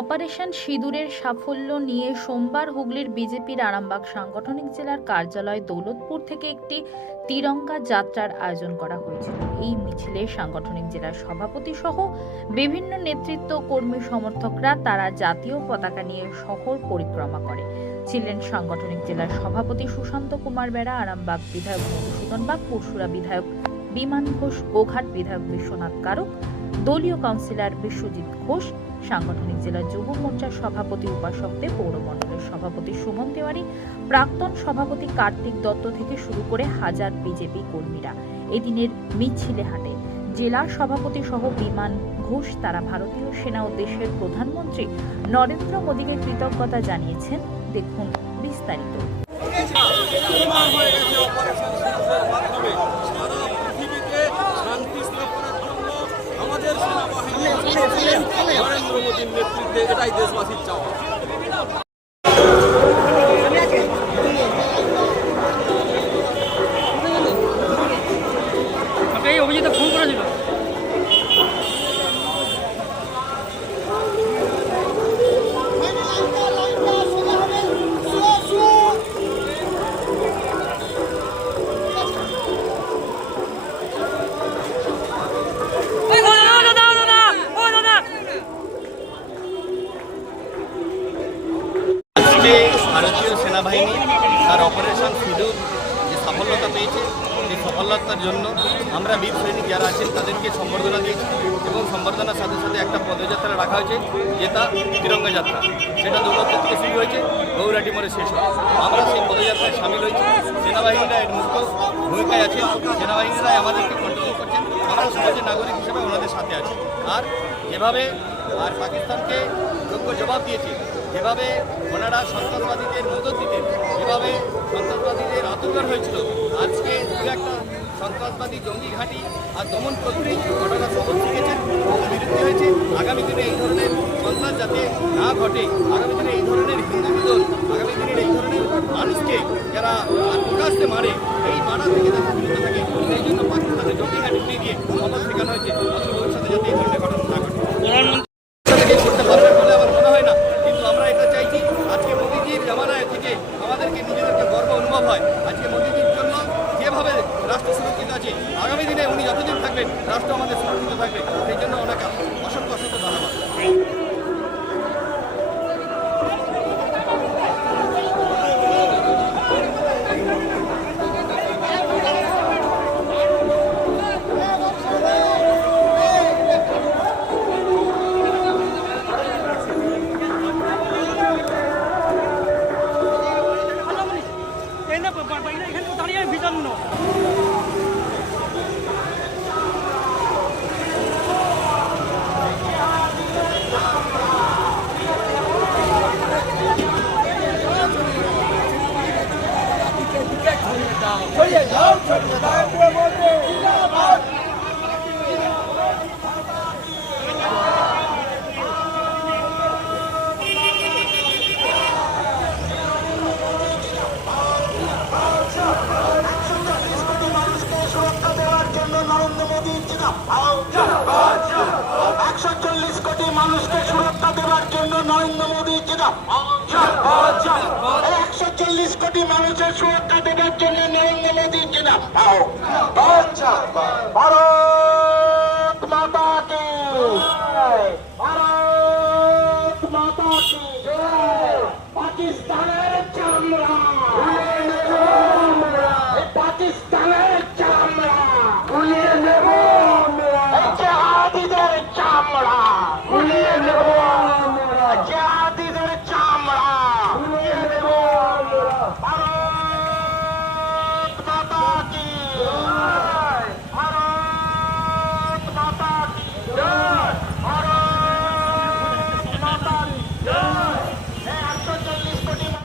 Operation সিঁদুরের সাফল্য নিয়ে সোমবার হুগলির বিজেপির আরামবাগ সাংগঠনিক জেলার কার্যালয় দৌলতপুর থেকে একটি তিরঙ্গা যাত্রার আয়োজন করা হয়েছিল। এই মিছিলে সাংগঠনিক জেলার সভাপতি সহ বিভিন্ন নেতৃত্ব, কর্মী, সমর্থকরা তারা জাতীয় পতাকা নিয়ে শহর পরিক্রমা করে। ছিলেন সাংগঠনিক জেলার সভাপতি সুশান্ত কুমার বেড়া, আরামবাগ বিধায়ক মধুসূদন বাগ, পরশুরা বিধায়ক বিমান ঘোষ, গোঘাট বিধায়ক বিশ্বনাথ কারক দলীয় কাউন্সিলর বিশ্বজিৎ ঘোষ, সাংগঠনিক জেলা যুব মোর্চার সভাপতি উপাসক দেব পৌরমণ্ডলের সভাপতি সুমন তেওয়ারি, প্রাক্তন সভাপতি কার্তিক দত্ত থেকে শুরু করে হাজার বিজেপি কর্মীরা এদিনের মিছিলে হাটে। জেলা সভাপতি সহ বিমান ঘোষ, তারা ভারতীয় সেনা ও দেশের প্রধানমন্ত্রী নরেন্দ্র মোদীকে কৃতজ্ঞতা জানিয়েছেন। দেখুন বিস্তারিত প্রমাণ হয়ে গেছে অপারেশন সিঁদুরের মাধ্যমে সারা পৃথিবীতে শান্তি স্থাপনের জন্য আমাদের সেনাবাহিনী নরেন্দ্র মোদীর নেতৃত্বে এটাই দেশবাসীর অভিজিৎ ফোন সেনাবাহিনী, তার অপারেশন সিঁদুর যে সফলতা পেয়েছে, সেই সফলতার জন্য আমরা বীর সৈনিক যারা আছেন, তাদেরকে সম্বর্ধনা দিয়েছি এবং সম্বর্ধনার সাথে সাথে একটা পদযাত্রা রাখা হয়েছে, যেটা তিরঙ্গা যাত্রা। সেটা দৌলতপুর থেকে শুরু হয়েছে গৌরাটি মোড়ে শেষ হয়। আমরা সেই পদযাত্রায় সামিল হয়েছি। সেনাবাহিনীরা এর মুখ্য ভূমিকায় আছে। সেনাবাহিনীরাই আমাদেরকে কন্ট্রোল করছেন। আমরা সমাজের নাগরিক হিসেবে ওনাদের সাথে আছি। আর যেভাবে আর পাকিস্তানকে যোগ্য জবাব দিয়েছে। যেভাবে ওনারা সন্ত্রাসবাদীদের মদত দিতেন, যেভাবে সন্ত্রাসবাদীদের আতঙ্কার হয়েছিল, আজকে দু একটা সন্ত্রাসবাদী জঙ্গি ঘাঁটি আর দমন করতেই ঘটনা সফল শিখেছেন এবং বিরুদ্ধে হয়েছে। আগামী দিনে এই ধরনের সন্ত্রাস যাতে না ঘটে, আগামী দিনে এই ধরনের হিন্দু বিদল আগামী দিনের এই ধরনের মানুষকে যারা প্রকাশ্যে মারে, এই মারা থেকে যাতে বিরত থাকে। সেই জন্য পাকিস্তানের জঙ্গি ঘাঁটি নিয়ে গিয়ে সফল শেখানো হয়েছে। ভবিষ্যতে যাতে এই ধরনের থেকে আমাদেরকে নিজেদেরকে গর্ব অনুভব হয়। আজকে মোদীজির জন্য যেভাবে রাষ্ট্র সুরক্ষিত আছে, আগামী দিনে উনি যতদিন থাকবেন, রাষ্ট্র আমাদের সুরক্ষিত থাকবে। সেই জন্য একশো চল্লিশ কোটি মানুষকে সুরক্ষা দেওয়ার জন্য নরেন্দ্র মোদী একশো চল্লিশ কোটি মানুষের সুরক্ষা দেওয়ার জন্য নরেন্দ্র মোদী ভারত মাতা কে